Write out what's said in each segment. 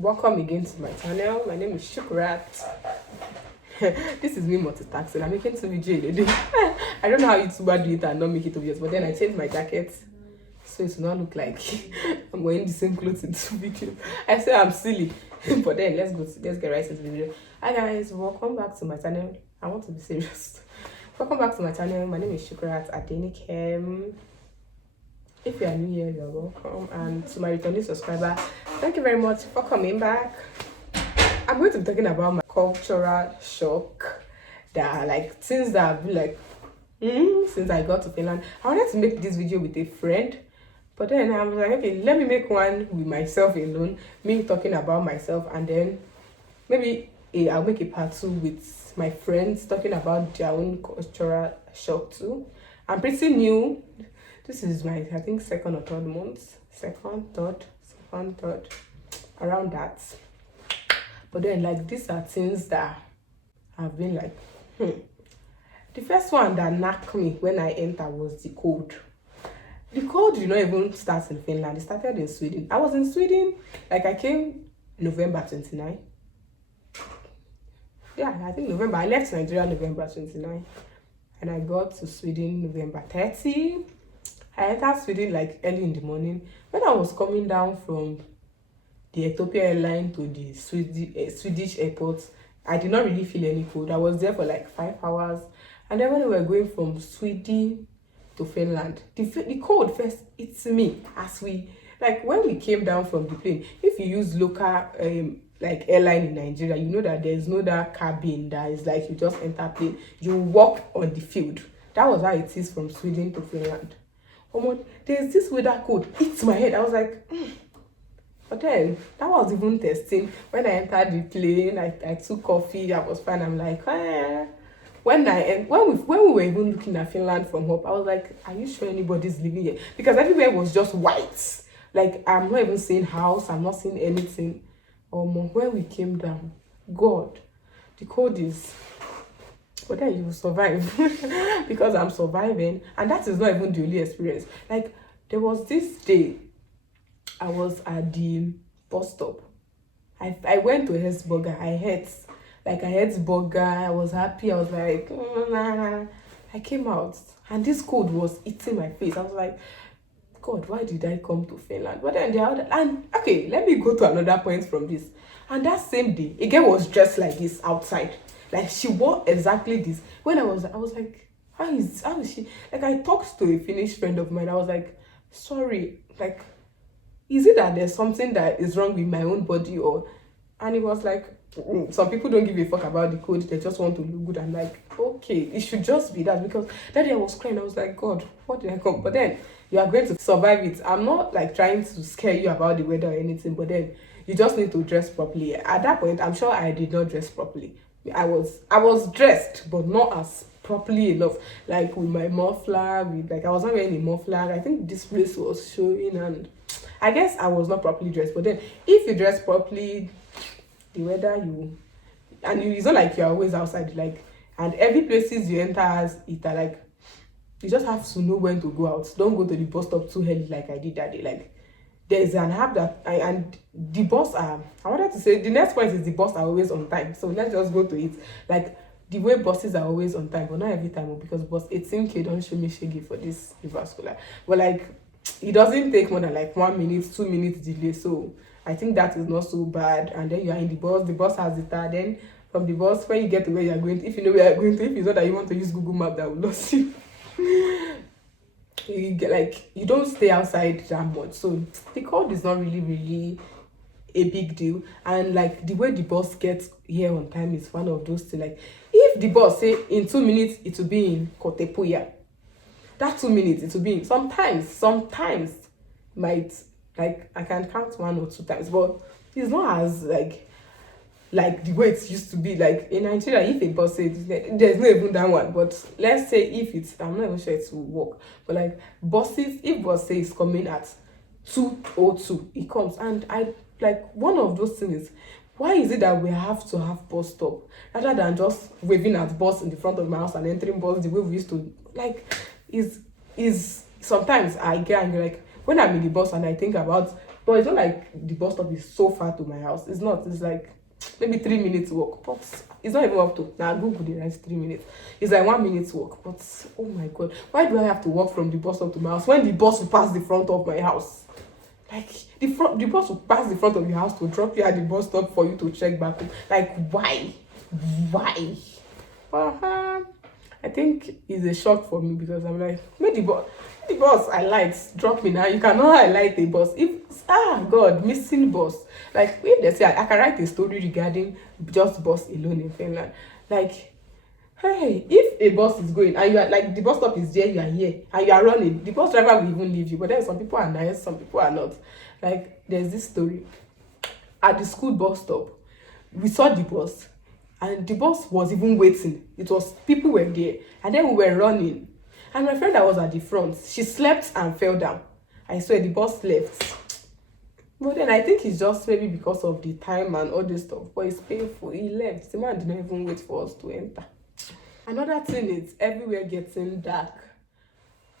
Welcome again to my channel. My name is Shukurat. This is me multitasking. I'm making 2 videos in a day. I don't know how YouTuber do it and not make it obvious, but then I changed my jacket so it will not look like I'm wearing the same clothes in 2 videos. I say I'm silly, but then let's get right into the video. Hi guys, welcome back to my channel. I want to be serious. Welcome back to my channel. My name is Shukurat Adenikem. If you are new here, you're welcome, and to my returning subscriber, thank you very much for coming back. I'm going to be talking about my cultural shock that like things that I've been like since I got to Finland. I wanted to make this video with a friend, but then I was like, okay, let me make one with myself alone, me talking about myself, and then maybe I'll make a part 2 with my friends talking about their own cultural shock too. I'm pretty new. This is my, I think, second or third month. Second, third, around that. But then, like, these are things that have been like, The first one that knocked me when I entered was the cold. The cold did not even start in Finland. It started in Sweden. I was in Sweden, like, I came November 29. Yeah, I think November. I left Nigeria November 29. And I got to Sweden November 30. I entered Sweden like early in the morning. When I was coming down from the Ethiopia airline to the Swedish airport, I did not really feel any cold. I was there for like 5 hours. And then when we were going from Sweden to Finland, the cold first hits me as we, like when we came down from the plane. If you use local like airline in Nigeria, you know that there's no that cabin that is like you just enter plane, you walk on the field. That was how it is from Sweden to Finland. There's this weather cold hits my head. I was like, But then that was even testing. When I entered the plane, I took coffee. I was fine. I'm like, When we were even looking at Finland from up, I was like, are you sure anybody's living here? Because everywhere was just white. Like, I'm not even seeing house. I'm not seeing anything. When we came down, God, the cold is. But then you will survive because I'm surviving, and that is not even the only experience. Like, there was this day I was at the bus stop. I went to Hesburger. I ate burger. I was happy. I was like, I came out, and this cold was eating my face. I was like, God, why did I come to Finland? But then okay, let me go to another point from this. And that same day, a girl was dressed like this outside. Like, she wore exactly this. When I was like, how is she? Like, I talked to a Finnish friend of mine. I was like, sorry, like, is it that there's something that is wrong with my own body? And he was like, some people don't give a fuck about the code. They just want to look good. I'm like, okay, it should just be that. Because that day I was crying. I was like, God, what did I come? But then you are going to survive it. I'm not like trying to scare you about the weather or anything. But then you just need to dress properly. At that point, I'm sure I did not dress properly. I was dressed, but not as properly enough. Like with my muffler, I was not wearing a muffler. I think this place was showing, and I guess I was not properly dressed. But then, if you dress properly, the weather it's not like you're always outside. Like, and every places you enter has it are like, you just have to know when to go out. Don't go to the bus stop too early like I did that day. Like, there's an app and the bus I wanted to say the next point is the bus are always on time. So let's just go to it. Like, the way buses are always on time, but not every time, because bus 18K don't show me shaggy for this vascular. But like, it doesn't take more than like 1 minute, 2 minutes delay. So I think that is not so bad. And then you are in the bus has the tar. Then from the bus, when you get to where you are going, if you know where you are going to, if it's not that you want to use Google Map, that will lose you. You get like, you don't stay outside that much, so the cold is not really a big deal. And like, the way the bus gets here on time is one of those things. Like, if the bus say in 2 minutes it will be in Kotepuya, that 2 minutes it will be in, sometimes might, like, I can count 1 or 2 times, but it's not as like the way it used to be. Like in Nigeria, if a bus says there's no even that one, but let's say if it's, I'm not even sure it will work, but like buses, if bus says it's coming at 2:02, it comes. And I like, one of those things is, why is it that we have to have bus stop rather than just waving at bus in the front of my house and entering bus the way we used to? Like, is sometimes I get angry, like when I'm in the bus and I think about But it's not like the bus stop is so far to my house. It's not. It's like maybe 3 minutes walk. But it's not even up to. Now Google the right 3 minutes. It's like 1 minute walk. But oh my god, why do I have to walk from the bus stop to my house when the bus will pass the front of my house? Like the bus will pass the front of your house to drop you at the bus stop for you to check back home. Like why? Why? I think it's a shock for me because I'm like, maybe the bus I liked drop me now. You cannot highlight a bus. If God, missing bus. Like if they say I can write a story regarding just bus alone in Finland. Like, hey, if a bus is going and you are like the bus stop is there, you are here and you are running, the bus driver will even leave you. But then some people are nice, some people are not. Like there's this story at the school bus stop. We saw the bus. And the bus was even waiting. It was people were there. And then we were running. And my friend that was at the front, she slept and fell down. I swear the bus left. But then I think it's just maybe because of the time and all this stuff. But it's painful. He left. The man did not even wait for us to enter. Another thing is everywhere getting dark.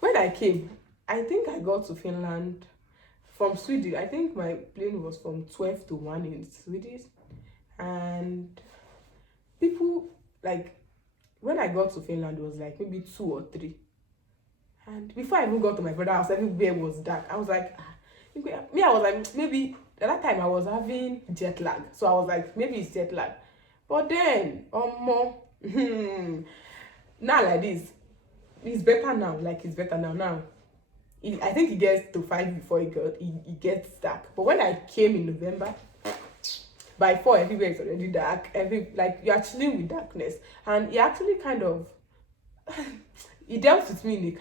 When I came, I think I got to Finland from Sweden. I think my plane was from 12 to 1 in Sweden. And people, like, when I got to Finland, it was like maybe 2 or 3. And before I even got to my brother's house, everywhere was dark. I was like, me, I was like, maybe at that time I was having jet lag. So I was like, maybe it's jet lag. But then, now like this, it's better now. Like, it's better now. I think it gets to 5 before it gets dark. But when I came in November, by 4 everywhere is already dark. Like you're actually with darkness, and it actually kind of it dealt with me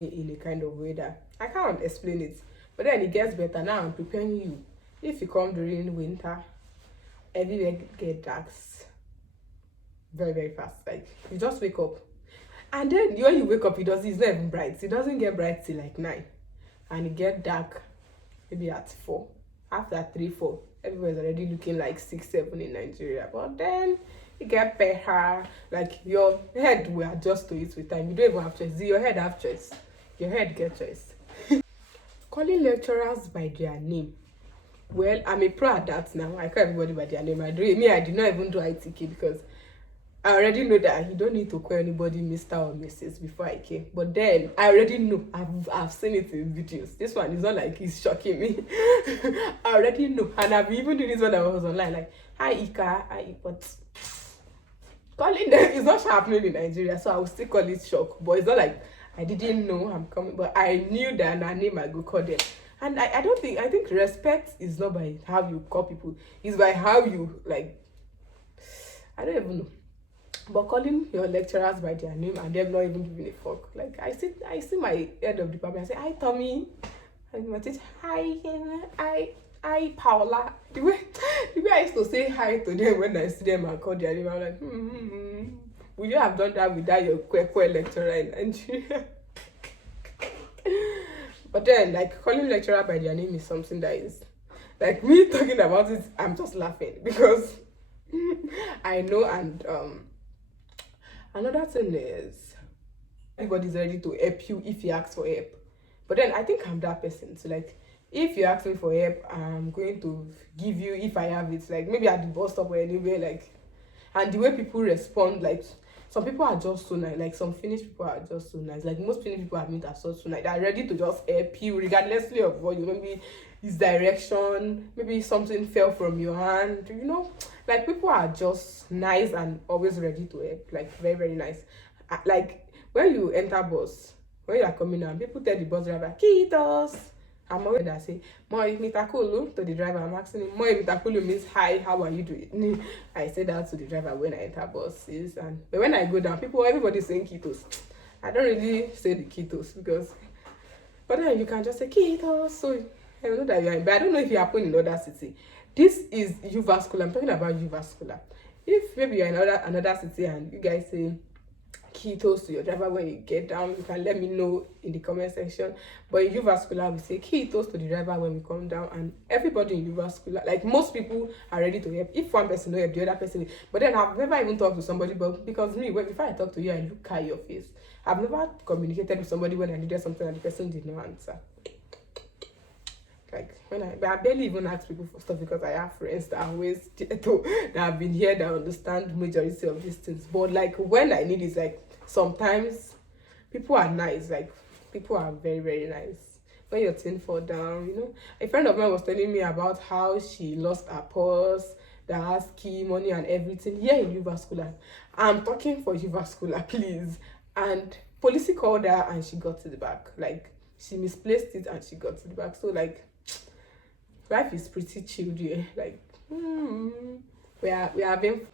in a kind of way that I can't explain it. But then it gets better. Now I'm preparing you. If you come during winter, everywhere get dark very, very fast. Like you just wake up, and then when you wake up, it's not even bright. It doesn't get bright till like 9, and it get dark maybe at 4. After 3, 4, everybody's already looking like 6, 7 in Nigeria. But then you get better. Like your head will adjust to it with time. You don't even have choice. Your head have choice. Your head get choice. Calling lecturers by their name. Well, I'm a pro at that now. I call everybody by their name. I did not even do ITK because I already know that you don't need to call anybody Mr. or Mrs. before I came. But then I already know. I've seen it in videos. This one is not like it's shocking me. I already know. And I've even done this when I was online. Like, hi Ika, hi, but calling them is not happening in Nigeria. So I will still call it shock. But it's not like I didn't know I'm coming. But I knew that and I name I go call them. And I think respect is not by how you call people. It's by how you, like, I don't even know. But calling your lecturers by their name and them not even giving a fuck. Like I see my head of department. I say, hi Tommy. And my teacher, hi Paula. The way I used to say hi to them when I see them and call their name, I'm like, would you have done that without your queer lecturer in Nigeria? But then, like, calling lecturer by their name is something that is, like, me talking about it, I'm just laughing because I know. And another thing is everybody's ready to help you if you ask for help. But then I think I'm that person. So like, if you ask me for help, I'm going to give you if I have it. Like maybe at the bus stop or anywhere. Like, and the way people respond, like some people are just so nice. Like some Finnish people are just so nice. Like most Finnish people I've met are so nice. They're ready to just help you regardlessly of what you, maybe it's direction, maybe something fell from your hand, you know. Like people are just nice and always ready to help. Like very, very nice. Like when you enter bus, when you are coming out, people tell the bus driver, Kitos. I'm always that say, Moi mitakulu to the driver. I'm asking him, Moi mitakulu means hi, how are you doing? I say that to the driver when I enter buses. But when I go down, everybody's saying Kitos. I don't really say the Kitos because, but then you can just say Kitos. So I know that you are, but I don't know if it happened in other city. This is Uvascular. I'm talking about Uvascular. If maybe you're in another city and you guys say Kitos to your driver when you get down, you can let me know in the comment section. But in Uvascular, we say Kitos to the driver when we come down, and everybody in Uvascular, like most people are ready to help. If one person no help, the other person. But then I've never even talked to somebody, but because me, before I talk to you, I look at your face. I've never communicated with somebody when I needed something and the person did not answer. Like but I barely even ask people for stuff because I have friends that are always that have been here that understand majority of these things. But like when I need it, like sometimes people are nice. Like people are very, very nice. When your thing fall down, a friend of mine was telling me about how she lost her purse that has key, money, and everything here in Uvascular. I'm talking for Uvascular, please. And police called her and she got to the back. Like she misplaced it and she got to the back. So like life is pretty chill here. Like we are having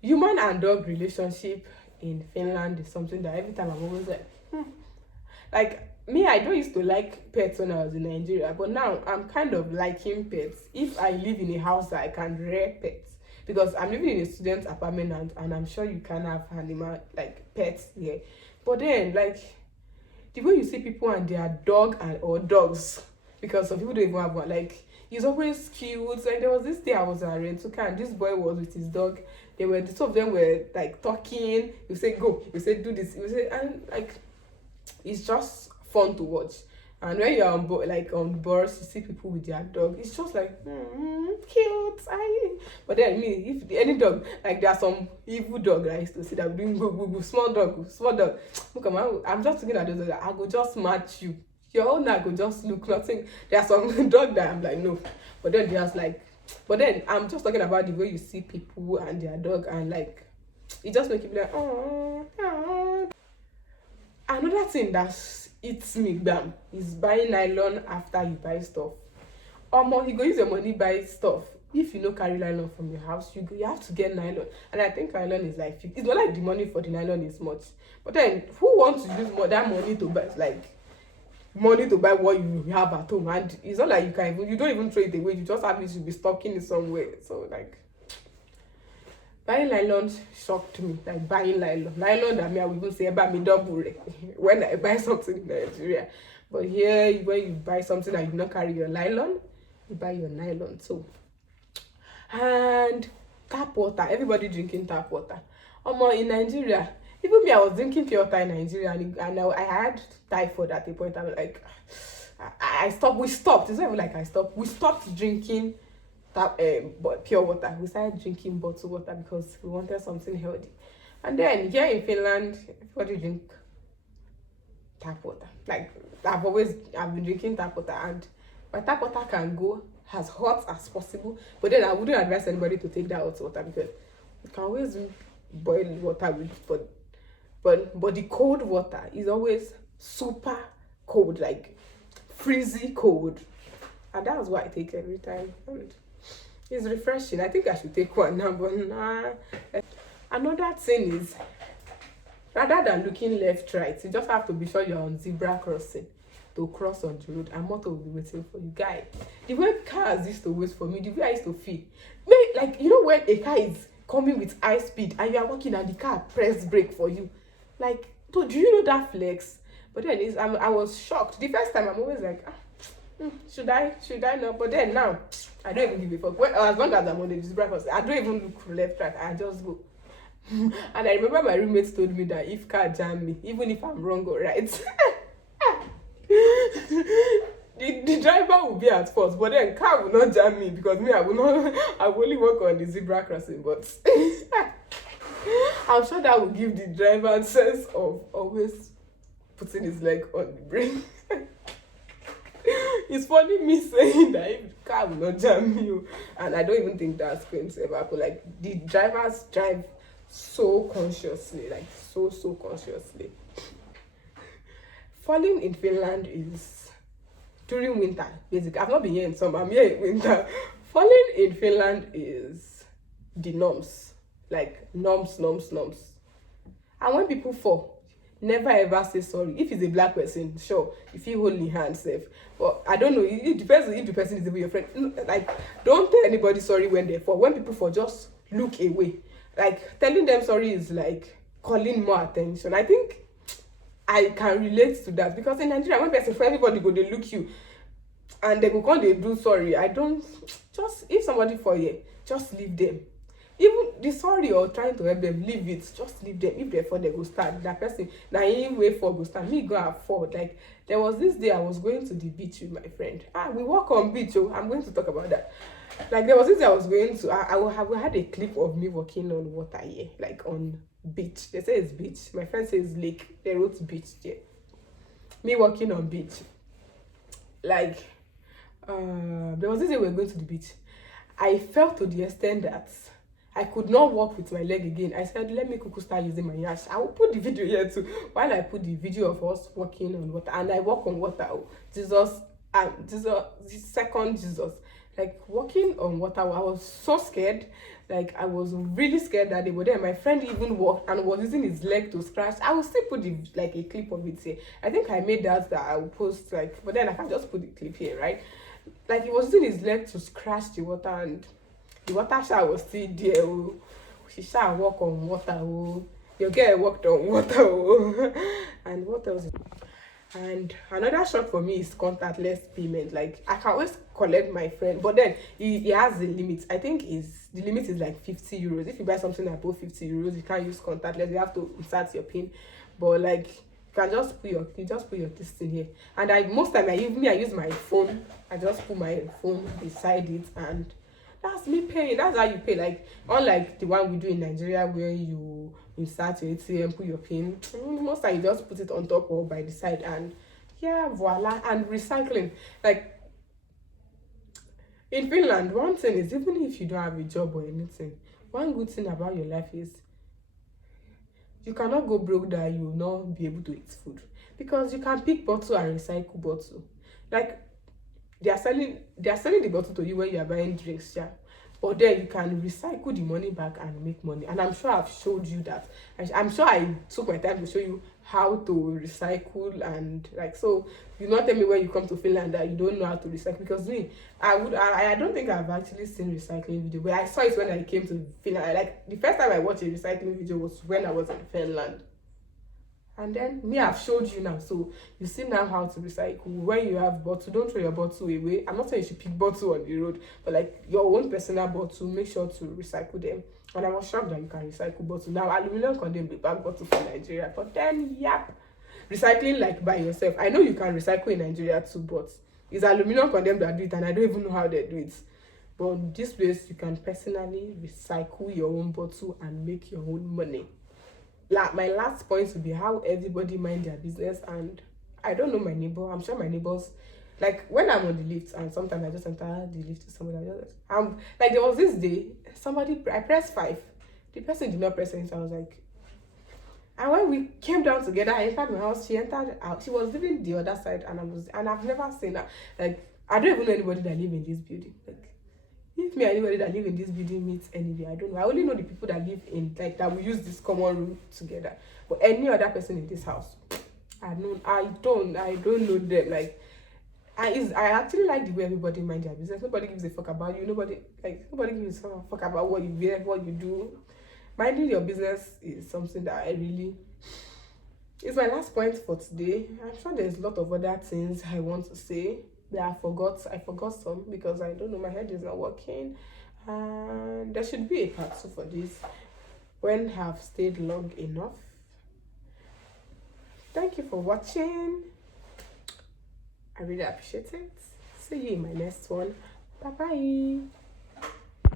human and dog relationship in Finland is something that every time I'm always like me, I don't used to like pets when I was in Nigeria, but now I'm kind of liking pets. If I live in a house that I can rear pets, because I'm living in a student apartment and I'm sure you can have animal like pets here. But then like the way you see people and their dog or dogs, because some people don't even have one, like he's always cute. Like there was this day I was at Rentuka and this boy was with his dog. The two of them were like talking. You say go, you say do this, you say, and like it's just fun to watch. And when you're on board, like on the bus, you see people with their dog. It's just like cute. But then me, if any dog, like there's some evil dog that I used to see that doing go, small dog. Look, I'm just thinking at those dogs. I go just match you. Your own I go just look nothing. There's some dog that I'm like no. But then I'm just talking about the way you see people and their dog, and like it just makes you be like oh. Another thing that eats me bam is buying nylon after you buy stuff. You go use your money buy stuff. If you no carry nylon from your house, you have to get nylon. And I think nylon is like it's not like the money for the nylon is much. But then who wants to use that money to buy what you have at home? And it's not like you don't even throw it away. You just have it to be stocking it somewhere. So like buying nylon shocked me. Like buying nylon that I will even say about me double when I buy something in Nigeria. But here, when you buy something and you not carry your nylon, you buy your nylon. So, and tap water. Everybody drinking tap water. In Nigeria, even me, I was drinking pure water in Nigeria, and I had typhoid at a point. I'm like, I stopped. We stopped. It's not even like I stopped. We stopped drinking pure water. We started drinking bottled water because we wanted something healthy. And then here in Finland, everybody drink tap water. Like I've been drinking tap water, and my tap water can go as hot as possible. But then I wouldn't advise anybody to take that hot water because you can always boil water with, but the cold water is always super cold, like freezy cold, and that's what I take every time. And it's refreshing. I think I should take one now, but nah. Another thing is, rather than looking left, right, you just have to be sure you're on zebra crossing to cross on the road, and motor will be waiting for you. Guy, the way cars used to wait for me, the way I used to feel, like when a car is coming with high speed and you are walking and the car press brake for you, like, do you know that flex? But then I was shocked. The first time I'm always like, should I not? But then now I don't even give a fuck. Well, as long as I'm on the zebra crossing, I don't even look left, right. I just go. And I remember my roommates told me that if car jam me, even if I'm wrong or right, the driver will be at fault. But then car will not jam me because me, I will only walk on the zebra crossing. But I'm sure that will give the driver a sense of always putting his leg on the brake. It's funny me saying that if the car will not jam you, and I don't even think that's going to ever happen. Like the drivers drive so consciously, like so consciously. Falling in Finland is during winter, basically. I've not been here in summer, I'm here in winter. Falling in Finland is the norms, like norms. And when people fall, never ever say sorry. If it's a black person, sure, if you hold your hand safe. But I don't know, it depends if the person is even your friend. Like, don't tell anybody sorry when they fall. When people fall, just look away. Like, telling them sorry is like calling more attention. I think I can relate to that because in Nigeria, when person for everybody go, they look you and they go come, they do sorry. I don't, just if somebody fall here, just leave them. even the sorry or trying to help them, leave it, just leave them. If they fall, they go start that person now him way for go start me go afford. Like there was this day I was going to the beach with my friend. We walk on beach. Oh, I'm going to talk about that. Like there was this day I was going to we had a clip of me walking on water here, like on beach. They say it's beach, my friend says lake, they wrote beach there. Me walking on beach. Like there was this day we were going to the beach. I felt to the extent that I could not walk with my leg again. I said, let me kuku start using my yash. I will put the video here too. While I put the video of us walking on water, and I walk on water. Oh, Jesus, the second Jesus. Like walking on water, I was so scared. Like I was really scared that day. But then my friend even walked and was using his leg to scratch. I will still put like a clip of it here. I think I made that I will post like, but then I can just put the clip here, right? Like he was using his leg to scratch the water, and the water shower was still there. Oh, she shall walk on water. Oh, your girl walked on water. Oh, and what else? And another shot for me is contactless payment. Like I can always collect my friend, but then he has the limit. I think the limit is like 50 euros. If you buy something above 50 euros, you can't use contactless. You have to insert your pin. But like you can just put your this thing here. And most time I use my phone. I just put my phone beside it, and that's me paying. That's how you pay. Like unlike the one we do in Nigeria where you insert your ATM, put your pin. Most time you just put it on top or by the side, and yeah, voila. And recycling. Like in Finland, one thing is, even if you don't have a job or anything, one good thing about your life is you cannot go broke that you will not be able to eat food, because you can pick bottle and recycle bottle. Like they are selling the bottle to you when you are buying drinks, yeah. But then you can recycle the money back and make money. And I'm sure I've showed you that. I'm sure I took my time to show you how to recycle, and like, so you not tell me when you come to Finland that you don't know how to recycle, because me, I don't think I've actually seen recycling video, but I saw it when I came to Finland. Like the first time I watched a recycling video was when I was in Finland. And then me, I've showed you now, so you see now how to recycle. When you have bottle, don't throw your bottle away. I'm not saying you should pick bottle on the road, but like your own personal bottle, make sure to recycle them. And I was shocked that you can recycle bottle. Now aluminum condemn the bag bottle from Nigeria, but then yep, recycling like by yourself. I know you can recycle in Nigeria too, but it's aluminum condemn that do it, and I don't even know how they do it. But this place you can personally recycle your own bottle and make your own money. My last point would be how everybody mind their business. And I don't know my neighbor. I'm sure my neighbors, like when I'm on the lift, and sometimes I just enter the lift to somebody else. Like there was this day, I pressed 5. The person did not press anything. I was like, and when we came down together, I entered my house. She entered out. She was living the other side, and I've never seen her. Like I don't even know anybody that live in this building. Like if me anybody that live in this building meets anywhere, I don't know. I only know the people that live in, like, that we use this common room together. But any other person in this house, I don't know them. Like I actually like the way everybody mind their business. Nobody gives a fuck about you. Nobody gives a fuck about what you wear, what you do. Minding your business is something that it's my last point for today. I'm sure there's a lot of other things I want to say. I forgot some because I don't know, my head is not working. And there should be a part 2 for this when I've stayed long enough. Thank you for watching. I really appreciate it. See you in my next one. Bye bye.